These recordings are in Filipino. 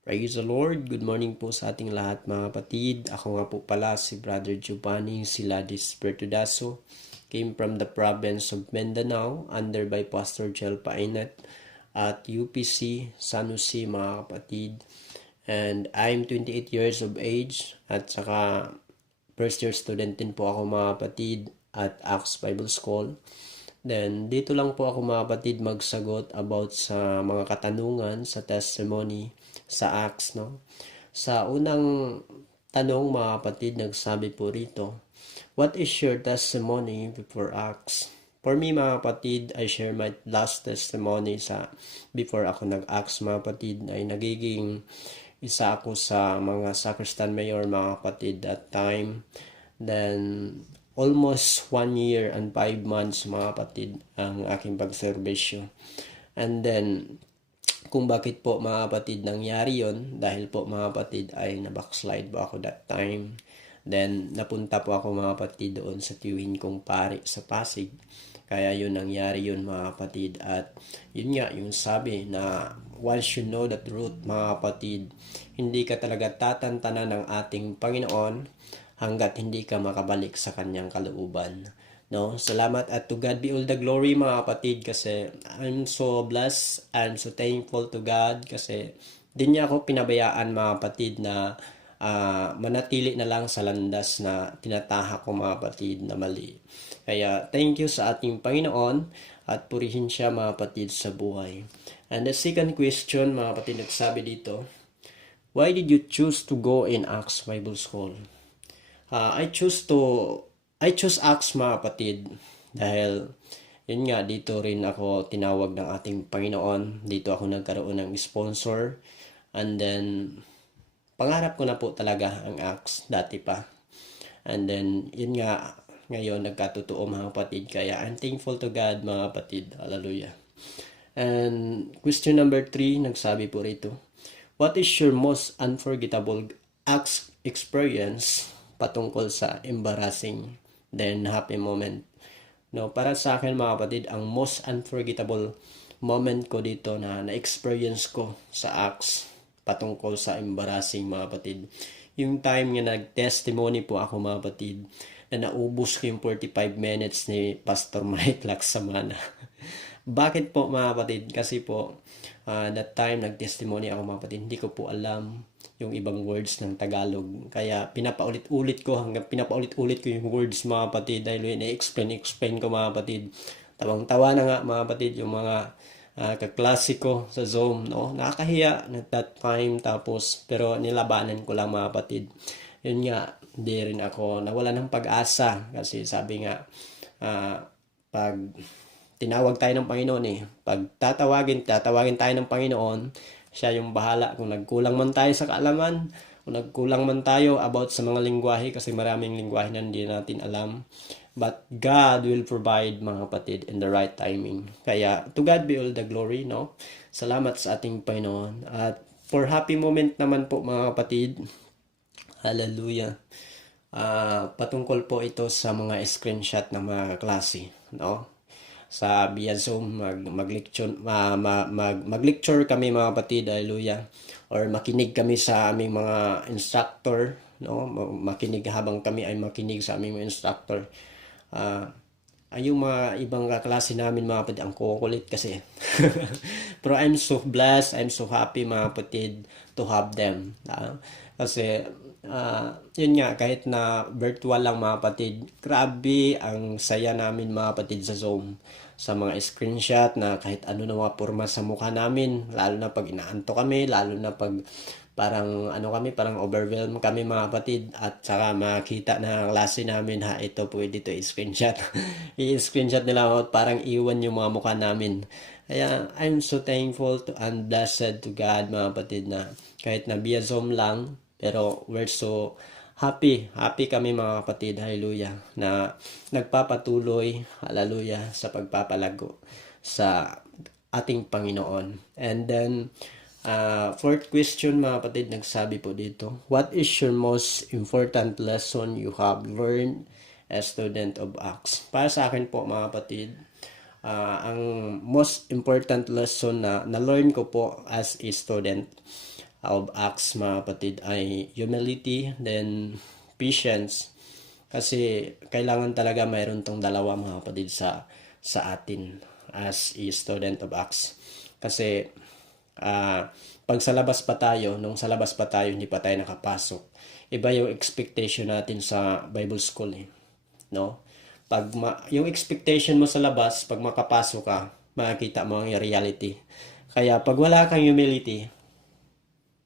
Praise the Lord. Good morning po sa ating lahat mga kapatid. Ako nga po pala si Brother Giovanni Siladis Bertudaso. Came from the province of Mindanao under by Pastor Chel Painat at UPC San Jose mga kapatid. And I'm 28 years of age at saka first year student din po ako mga kapatid at Acts Bible School. Then, dito lang po ako mga kapatid magsagot about sa mga katanungan sa testimony sa Acts, no? Sa unang tanong mga kapatid, nagsabi po rito, what is your testimony before Acts? For me mga kapatid, I share my last testimony sa before ako nag-Acts mga kapatid ay nagiging isa ako sa mga sacristan mayor mga kapatid that time. Then, almost 1 year and 5 months mga kapatid ang aking pagserbisyo. And then, kung bakit po mga kapatid nangyari yon dahil po mga kapatid ay nabackslide po ako that time. Then, napunta po ako mga kapatid doon sa tiyuhin kong pari sa Pasig. Kaya yun nangyari yun mga kapatid. At yun nga, yung sabi na once you know the truth mga kapatid, hindi ka talaga tatantanan ng ating Panginoon hanggat hindi ka makabalik sa kanyang kalooban. No? Salamat at to God be all the glory mga kapatid kasi I'm so blessed, I'm so thankful to God kasi din niya ako pinabayaan mga kapatid na manatili na lang sa landas na tinatahak ko mga kapatid na mali. Kaya thank you sa ating Panginoon at purihin siya mga kapatid sa buhay. And the second question mga kapatid nagsabi dito, why did you choose to go in Acts Bible School? I choose Acts mga kapatid dahil yun nga dito rin ako tinawag ng ating Panginoon. Dito ako nagkaroon ng sponsor and then pangarap ko na po talaga ang Acts dati pa. And then yun nga ngayon nagkatotoo mga kapatid kaya I'm thankful to God mga kapatid. Hallelujah. And question number 3 nagsabi po rito, what is your most unforgettable Acts experience patungkol sa embarrassing then happy moment? No, para sa akin mga kapatid, ang most unforgettable moment ko dito na na-experience ko sa Acts patungkol sa embarrassing mga kapatid. Yung time nga nag-testimony po ako mga kapatid na naubos ko yung 45 minutes ni Pastor Mike Laksamana. Bakit po mga kapatid? Kasi po that time nag-testimony ako mga kapatid, hindi ko po alam yung ibang words ng Tagalog. Kaya pinapaulit-ulit ko hanggang pinapaulit-ulit ko yung words mga kapatid dahil na-explain ko mga kapatid. Tawang-tawa na nga mga kapatid yung mga kaklase ko sa Zoom, no? Nakakahiya at that time tapos pero nilabanan ko lang mga kapatid. Yun nga, hindi rin ako nawala ng pag-asa kasi sabi nga pag tinawag tayo ng Panginoon pag tatawagin tayo ng Panginoon, siya yung bahala. Kung nagkulang man tayo sa kaalaman, kung nagkulang man tayo about sa mga lingwahe, kasi maraming lingwahe na hindi natin alam. But God will provide mga kapatid in the right timing. Kaya to God be all the glory, no? Salamat sa ating Panginoon. At for happy moment naman po mga kapatid, hallelujah. Patungkol po ito sa mga screenshot ng mga klase, no? Sa via Zoom mag-lecture kami mga kapatid, hallelujah, or makinig kami sa aming mga instructor, no? Makinig habang kami ay makinig sa aming mga instructor. Ay yung mga ibang kaklase namin mga kapatid ang kukulit kasi. Pero I'm so blessed, I'm so happy mga kapatid to have them. Kasi yun nga, kahit na virtual lang mga kapatid, grabe ang saya namin mga kapatid sa Zoom. Sa mga screenshot na kahit ano na mga porma sa mukha namin, lalo na pag inaanto kami, lalo na pag parang parang overwhelmed kami mga kapatid, at saka makita na ang klase namin, ito pwede to i-screenshot. I-screenshot nila ako, parang iwan yung mga mukha namin. Kaya I'm so thankful to and blessed to God mga kapatid na kahit na via Zoom lang, pero we're so happy kami mga kapatid, hallelujah, na nagpapatuloy, hallelujah, sa pagpapalago sa ating Panginoon. And then, fourth question mga kapatid, nagsabi po dito, what is your most important lesson you have learned as student of Acts? Para sa akin po mga kapatid, ang most important lesson na na-learn ko po as a student of Acts, mga kapatid, ay humility, then patience. Kasi kailangan talaga mayroon tong dalawa, mga kapatid, sa atin as a student of Acts. Kasi pag sa labas pa tayo, nung sa labas pa tayo, hindi pa tayo nakapasok, iba yung expectation natin sa Bible school eh. No? Yung expectation mo sa labas, pag makapasok ka, makikita mo ang reality. Kaya pag wala kang humility,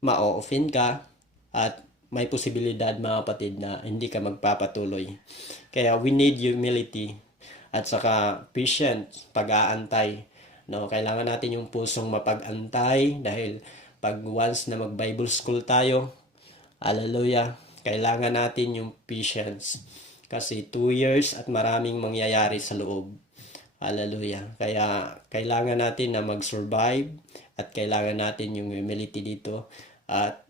ma-offend ka at may posibilidad, mga kapatid, na hindi ka magpapatuloy. Kaya we need humility at saka patience, pag-aantay. No, kailangan natin yung pusong mapag-antay dahil pag once na mag-Bible school tayo, hallelujah, kailangan natin yung patience. Kasi 2 years at maraming mangyayari sa loob. Hallelujah. Kaya kailangan natin na mag-survive at kailangan natin yung humility dito at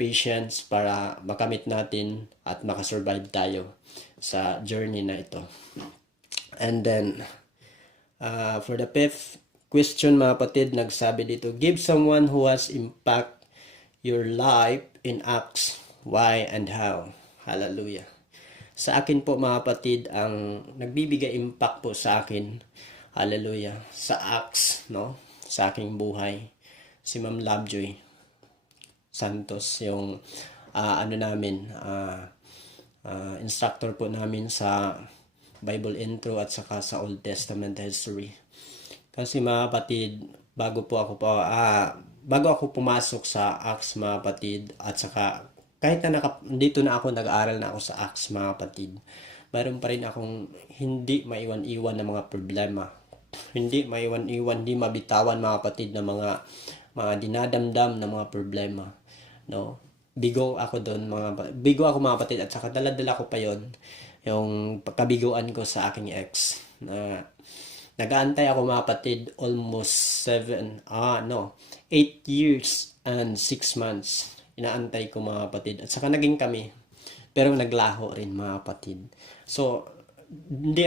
patience para makamit natin at makasurvive tayo sa journey na ito. And then, for the 5th question, mga kapatid, nagsabi dito, give someone who has impact your life in Acts, why and how. Hallelujah. Sa akin po, mga kapatid, ang nagbibigay impact po sa akin, hallelujah, sa Acts, no? Sa aking buhay, si Ma'am Lovejoy Santos, yung instructor po namin sa Bible intro at saka sa Old Testament history. Kasi, mga kapatid, bago ako pumasok sa Acts, mga kapatid, at saka kahit na dito na ako, nag-aaral na ako sa Acts, mga kapatid, mayroon pa rin akong hindi maiwan-iwan na mga problema. Hindi maiwan-iwan, hindi mabitawan, mga kapatid, na mga dinadamdam na mga problema. No? Bigo ako, mga kapatid, at saka dala-dala ko pa yon, yung pagkabiguan ko sa aking ex. Na nag-aantay ako, mga kapatid, almost 8 years and 6 months. Inaantay ko, mga kapatid. At saka naging kami. Pero naglaho rin, mga kapatid. So, hindi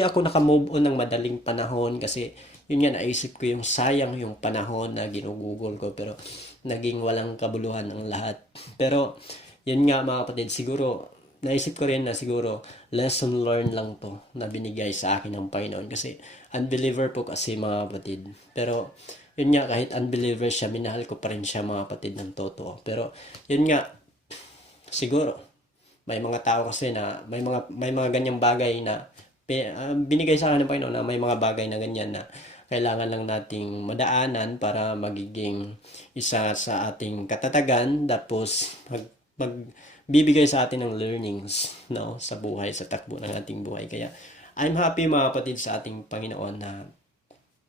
ako naka-move on ng madaling panahon kasi yun nga, naisip ko yung sayang yung panahon na ginugugol ko, pero naging walang kabuluhan ang lahat. Pero yun nga, mga kapatid, siguro naisip ko rin na siguro lesson learned lang to na binigay sa akin ng Panginoon, kasi unbeliever po kasi, mga kapatid. Pero yun nga, kahit unbeliever siya, minahal ko pa rin siya, mga kapatid, ng totoo. Pero yun nga, siguro may mga tao kasi na may mga ganyang bagay na binigay sa akin ng Panginoon, na may mga bagay na ganyan na kailangan lang nating madaanan para magiging isa sa ating katatagan, tapos magbibigay sa atin ng learnings, no, sa buhay, sa takbo ng ating buhay. Kaya I'm happy, mga kapatid, sa ating Panginoon na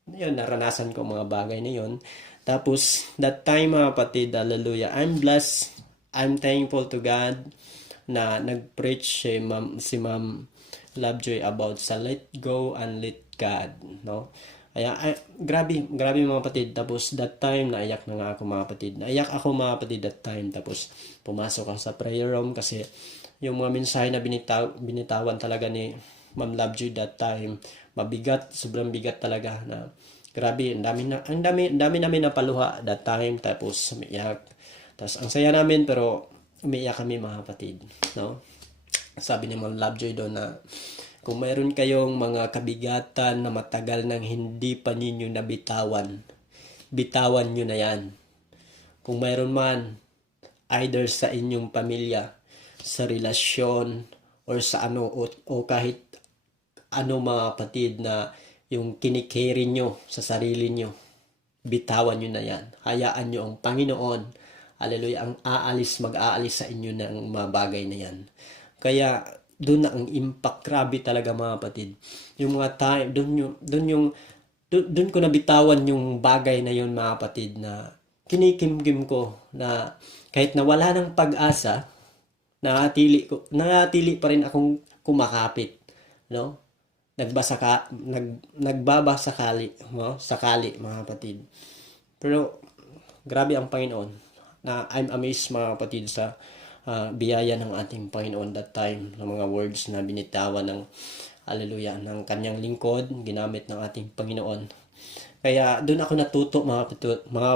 yun, naranasan ko mga bagay na yun. Tapos that time, mga kapatid, hallelujah, I'm blessed, I'm thankful to God na nag-preach si Ma'am Lovejoy about sa let go and let God, no? Kaya grabe mga kapatid. Tapos that time naiyak na nga ako, mga kapatid. Naiyak ako, mga kapatid, that time. Tapos pumasok ako sa prayer room kasi yung mga mensahe na binitawan talaga ni Ma'am Lovejoy that time, mabigat, sobrang bigat talaga, na grabe, ang dami namin napaluha that time. Tapos umiyak. Tapos ang saya namin, pero umiyak kami, mga kapatid, no? Sabi ni Ma'am Lovejoy doon na kung mayroon kayong mga kabigatan na matagal nang hindi pa ninyo nabitawan, bitawan nyo na yan. Kung mayroon man, either sa inyong pamilya, sa relasyon, or sa o kahit ano, mga kapatid, na yung kinikerry nyo sa sarili nyo, bitawan nyo na yan. Hayaan nyo ang Panginoon, hallelujah, ang mag-aalis sa inyo ng mga bagay na yan. Kaya doon na ang impact, grabe talaga, mga kapatid. Yung mga time, doon ko nabitawan yung bagay na yun, mga kapatid, na kinikimkim ko, na kahit na wala ng pag-asa, nanatili pa rin akong kumakapit, no? Nagbabasakali, no? Sakali, mga kapatid. Pero grabe ang Panginoon, na I'm amazed, mga kapatid, sa biyaya ng ating Panginoon that time, ng mga words na binitawan ng hallelujah ng kanyang lingkod, ginamit ng ating Panginoon. Kaya doon ako natuto mga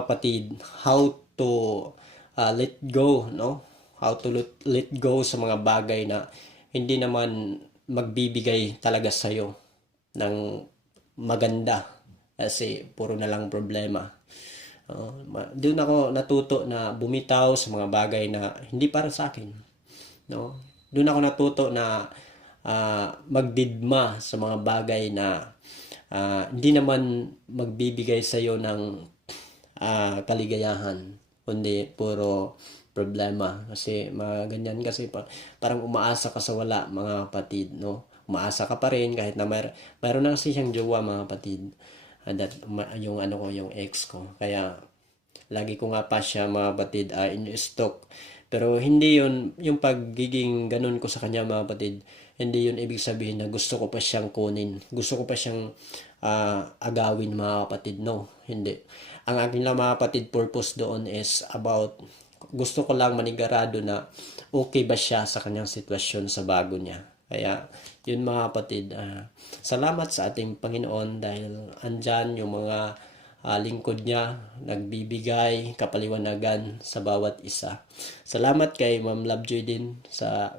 kapatid, how to let go, no? How to let go sa mga bagay na hindi naman magbibigay talaga sa'yo ng maganda kasi puro na lang problema. Doon ako natuto na bumitaw sa mga bagay na hindi para sa akin, no? Doon ako natuto na magdidma sa mga bagay na hindi naman magbibigay sa iyo ng kaligayahan, kundi puro problema. Kasi mga ganyan kasi parang umaasa ka sa wala, mga kapatid, no? Umaasa ka pa rin kahit na mayroon na kasi siyang jowa, mga kapatid. Yung ano ko, yung ex ko. Kaya lagi ko nga pa siya, mga kapatid, in-stock. Pero hindi yun, yung pagiging ganun ko sa kanya, mga kapatid, hindi yun ibig sabihin na gusto ko pa siyang kunin. Gusto ko pa siyang agawin, mga kapatid. No, hindi. Ang aking lang, mga kapatid, purpose doon is about, gusto ko lang manigarado na okay ba siya sa kanyang sitwasyon sa bago niya. Kaya, yun, mga kapatid, salamat sa ating Panginoon dahil andyan yung mga lingkod niya, nagbibigay kapaliwanagan sa bawat isa. Salamat kay Ma'am Lovejoy din sa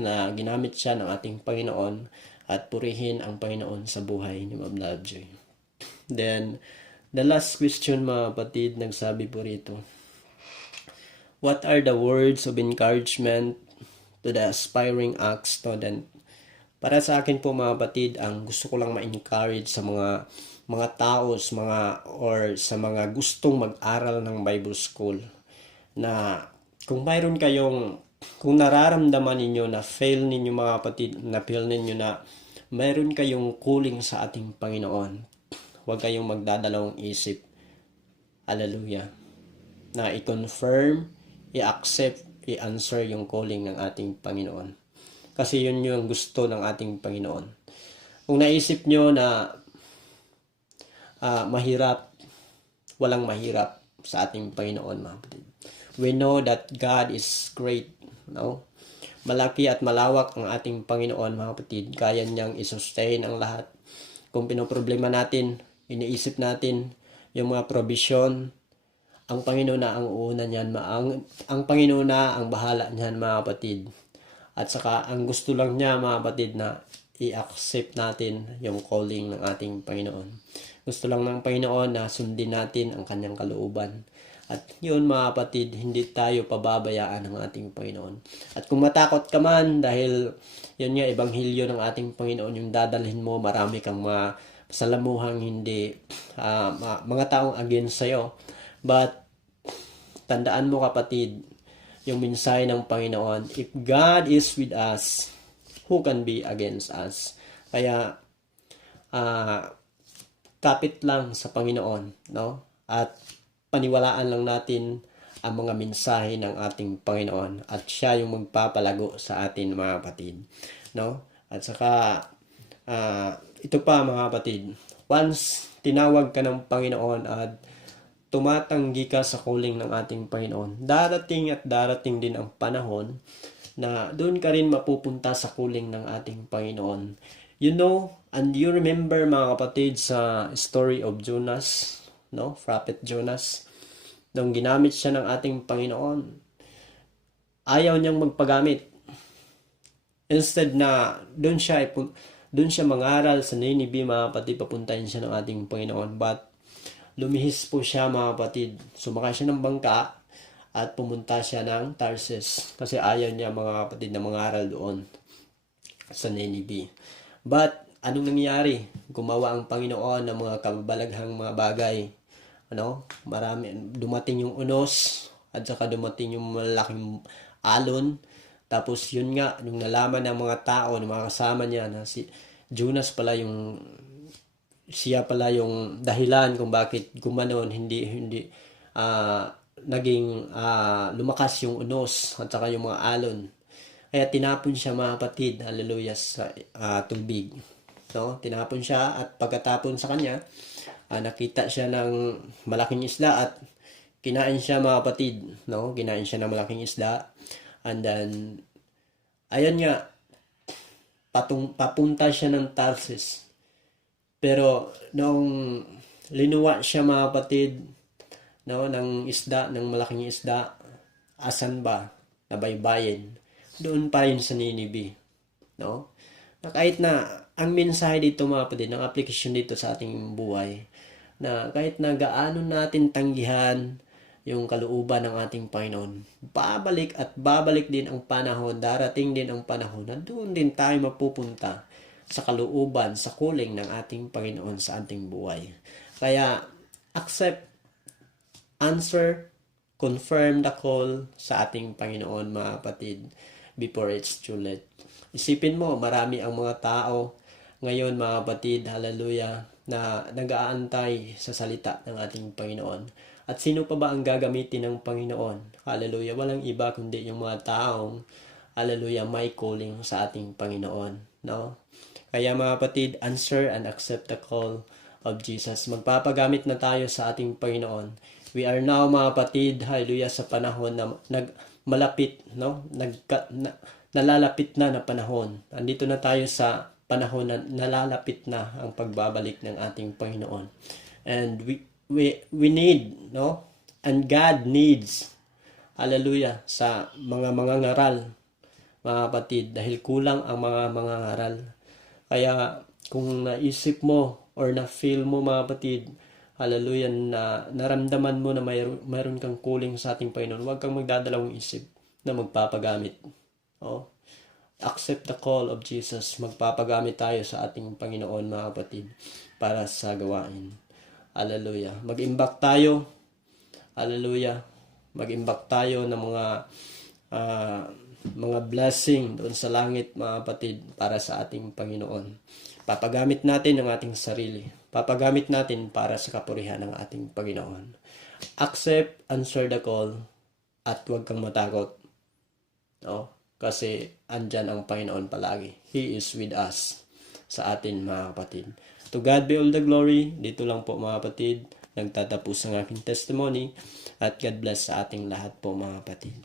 na ginamit siya ng ating Panginoon, at purihin ang Panginoon sa buhay ni Ma'am Lovejoy. Then, the last question, mga kapatid, nagsabi po rito, what are the words of encouragement to the aspiring ACT student? Para sa akin po, mga kapatid, ang gusto ko lang ma-encourage sa mga tao, sa mga gustong mag-aral ng Bible School, na kung nararamdaman ninyo na fail ninyo, mga kapatid, na feel ninyo na mayroon kayong calling sa ating Panginoon, huwag kayong magdadalawang isip. Hallelujah. Na i-confirm, i-accept, i-answer yung calling ng ating Panginoon. Kasi yun yung gusto ng ating Panginoon. Kung naisip nyo na mahirap, walang mahirap sa ating Panginoon, mga kapatid. We know that God is great, no? Malaki at malawak ang ating Panginoon, mga kapatid. Kaya niyang i-sustain ang lahat. Kung pinoproblema natin, iniisip natin yung mga provision, ang Panginoon na ang una niyan, ang Panginoon na ang bahala niyan, mga kapatid. At saka ang gusto lang niya, mga kapatid, na i-accept natin yung calling ng ating Panginoon. Gusto lang ng Panginoon na sundin natin ang kanyang kalooban. At yun, mga kapatid, hindi tayo pababayaan ng ating Panginoon. At kung matakot ka man, dahil yun nga, ebanghelyo ng ating Panginoon yung dadalhin mo, marami kang masalamuhang hindi, mga taong against sa'yo. But, tandaan mo, kapatid, yung mensahe ng Panginoon, if God is with us, who can be against us? Kaya, kapit lang sa Panginoon, no? At paniwalaan lang natin ang mga mensahe ng ating Panginoon, at siya yung magpapalago sa atin, mga kapatid, no? At saka ito pa, mga kapatid, once tinawag ka ng Panginoon at tumatanggi ka sa calling ng ating Panginoon, darating at darating din ang panahon na doon ka rin mapupunta sa calling ng ating Panginoon. You know, and you remember, mga kapatid, sa story of Jonas, no? Prophet Jonas, nung ginamit siya ng ating Panginoon, ayaw niyang magpagamit. Instead na doon siya mangaral sa Nineveh, mga kapatid, papuntahin siya ng ating Panginoon. But lumihis po siya, mga kapatid. Sumakay siya ng bangka at pumunta siya ng Tarsus kasi ayaw niya, mga kapatid, na mangaral doon sa Nineveh. But anong nangyari? Gumawa ang Panginoon ng mga kababalaghang mga bagay. Dumating yung unos, at saka dumating yung malaking alon. Tapos yun nga, nung nalaman ng mga tao, ng mga kasama niya, na si Jonas pala siya pala yung dahilan kung bakit gumanon, hindi naging lumakas yung unos at saka yung mga alon. Kaya tinapon siya, mga kapatid, hallelujah, sa tubig. No? Tinapon siya, at pagkatapon sa kanya, nakita siya ng malaking isda at kinain siya, mga kapatid, no? Kinain siya ng malaking isda. And then, ayan nga, papunta siya ng Tarsus. Pero noong linuwa siya mga kapatid, no, ng isda, ng malaking isda, asan ba? Nabaybayin. Doon pa rin sa Ninibe. No? Na kahit na ang mensahe dito mga kapatid, ang application dito sa ating buhay, na kahit na gaano natin tanggihan yung kalooban ng ating Panginoon, babalik at babalik din ang panahon, darating din ang panahon na doon din tayo mapupunta sa kalooban, sa calling ng ating Panginoon sa ating buhay. Kaya, accept, answer, confirm the call sa ating Panginoon mga kapatid before it's too late. Isipin mo, marami ang mga tao ngayon mga kapatid, hallelujah, na nag-aantay sa salita ng ating Panginoon. At sino pa ba ang gagamitin ng Panginoon? Hallelujah, walang iba kundi yung mga taong, hallelujah, may calling sa ating Panginoon. No? Kaya mga kapatid, answer and accept the call of Jesus. Magpapagamit na tayo sa ating Panginoon. We are now mga kapatid, hallelujah, sa panahon na malapit, no? Nalalapit na panahon. Andito na tayo sa panahon na nalalapit na ang pagbabalik ng ating Panginoon. And we need, no? And God needs, hallelujah, sa mga ngaral, mga kapatid, dahil kulang ang mga ngaral. Kaya kung naisip mo or na-feel mo mga kapatid, hallelujah, na naramdaman mo na mayroon kang calling sa ating Panginoon, huwag kang magdadalawang isip na magpapagamit. Oh. Accept the call of Jesus. Magpapagamit tayo sa ating Panginoon mga kapatid para sa gawain. Hallelujah. Mag-imbak tayo. Hallelujah. Mag-imbak tayo ng mga blessing doon sa langit mga kapatid para sa ating Panginoon. Papagamit natin ang ating sarili. Papagamit natin para sa kapurihan ng ating Panginoon. Accept, answer the call, at huwag kang matakot. No? Kasi andyan ang Panginoon palagi. He is with us sa atin mga kapatid. To God be all the glory. Dito lang po mga kapatid. Nagtatapos ang aking testimony. At God bless sa ating lahat po mga kapatid.